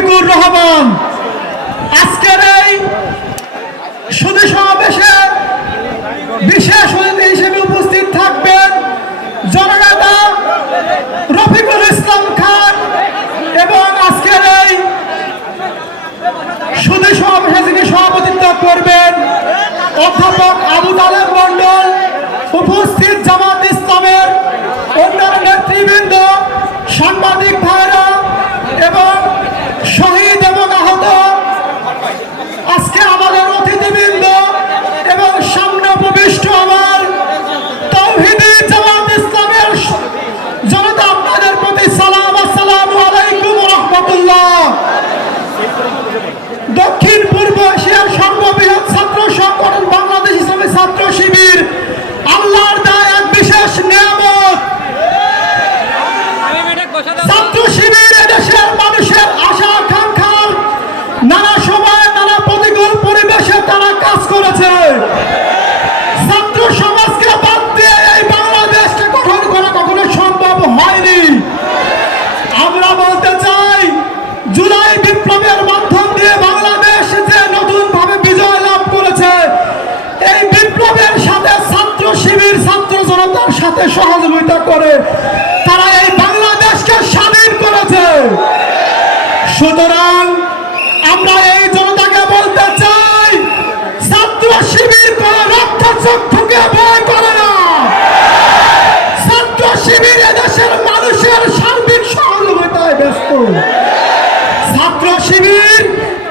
রফিকুর রহমান। আজকের এই সুদী সমাবেশে বিশেষ অতিথি হিসেবে উপস্থিত থাকবেন জননেতা রফিকুল ইসলাম খান এবং আজকের এই সুদী সমাবেশে যিনি সভাপতিত্ব করবেন অধ্যাপক আবু তালেব মন্ডল উপস্থিত জনতার সাথে সহযোগিতা করে তারা এই বাংলাদেশকে স্বাধীন করেছে। সুতরাং আমরা এই জনতাকে বলতে চাই, ছাত্র শিবির কোন রক্ত চক্ষুকে ভয় করে না। ছাত্র শিবির এদেশের মানুষের সার্বিক সহযোগিতায় ব্যস্ত। ছাত্র শিবির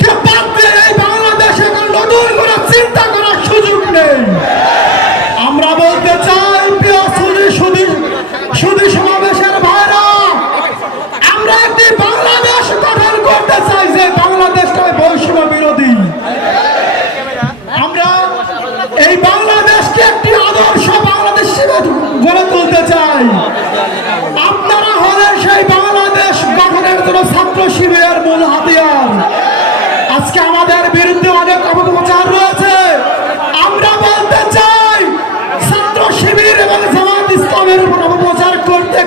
কে বাদ এই বাংলাদেশে নতুন করে চিন্তা করার সুযোগ নেই।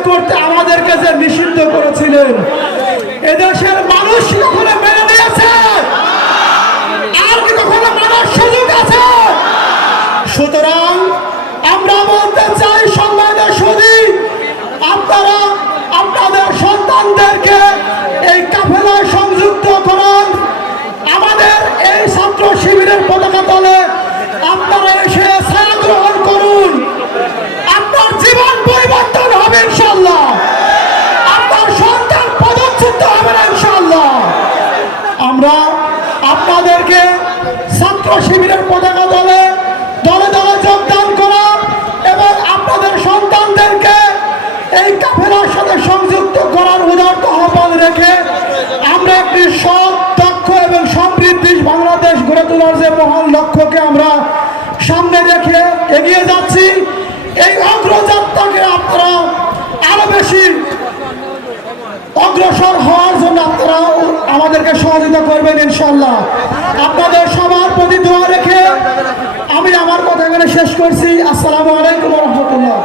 করতে আমাদের কাছে নিষিদ্ধ করেছিলেন। এদেশের মানুষ কখনো হবে ইনশাল্লাহ আপনার সন্তান পদচ্যুত হবে না ইনশাল্লাহ আমরা আপনাদেরকে ছাত্র শিবিরের পতাকা দলে দলে দলে যোগদান করা এবং আপনাদের সন্তানদেরকে এই কাফেলার সাথে সংযুক্ত করার উদার্ত আহ্বান রেখে আমরা একটি সৎ, দক্ষ এবং সমৃদ্ধি বাংলাদেশ গড়ে তোলার যে মহান লক্ষ্যকে আমরা সামনে রেখে এগিয়ে যাচ্ছি। এই অগ্রযাত্রাকে আপনারা আরও বেশি অগ্রসর হওয়ার জন্য আপনারা আমাদেরকে সহযোগিতা করবেন ইনশাল্লাহ আপনাদের সবার প্রতি দোয়া রেখে আমি আমার কথা এখানে শেষ করছি। আসসালামু আলাইকুম রহমতুল্লাহ।